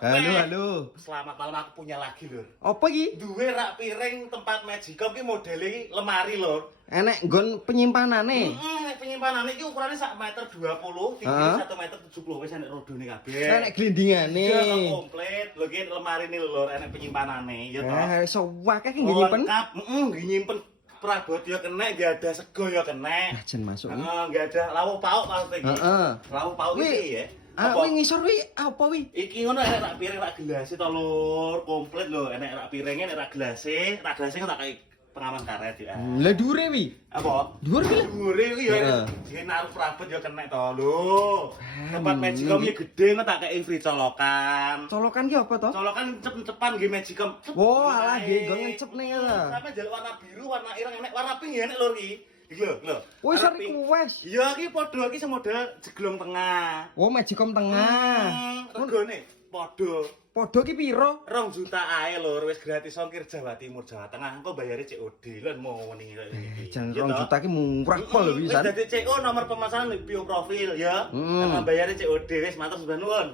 Halo, halo. Selamat malam, aku punya lagi lur. Apa iki? Duwe rak piring tempat Magicom ki modele lemari lur. Enek nggon penyimpanane. Penyimpanane iki ukurane 1 meter 20, tinggi 1 meter 70 wis enek rodone kabeh. Enek glindingane. Iya komplit. Lho ki lemari ini lur enek penyimpanane ya toh. Iso wakeh ki nyimpen. Lengkap, nyimpen perabot ya kena, nggak ada sego ya kena. Jen masuk. Nggak ada lawuh pauk maksudnya iki. Heeh. Lawuh pauk iki ya. Kuwi ngisor kuwi apa wi? Iki ngono enek rak piring rak gelas to lur, komplit lho, enek rak piringe, enek rak gelase tak kei pengaman karet ya. Lah dhuwure wi. Apa? Dhuwur ki. Dhuwure iki ya sing naruh prabot ya kena to lho. Tempat Magicom iki gede kok tak kei free colokan. Colokan ki apa to? Colokan cep-cepan nggih Magicom. Oh, alah nggih nggo ngecep nih ya. Sampe jaluk warna biru, warna ireng enek, warna pink ya enek lur iki. Iki lho. Wis arek kuwes. Iya iki padha iki sing model jeglong tengah. Oh, Magicom tengah. Regane padha. Padha ki piro? 2 juta ae lur, wis gratis ongkir Jawa Timur, Jawa Tengah. Engko bayare COD lan mau muni iki. Jan 2 juta ki murah pol Wis wisan. dadi CO nomor pemasaran bio profil ya. Sama bayare COD wis matur sembah nuwun.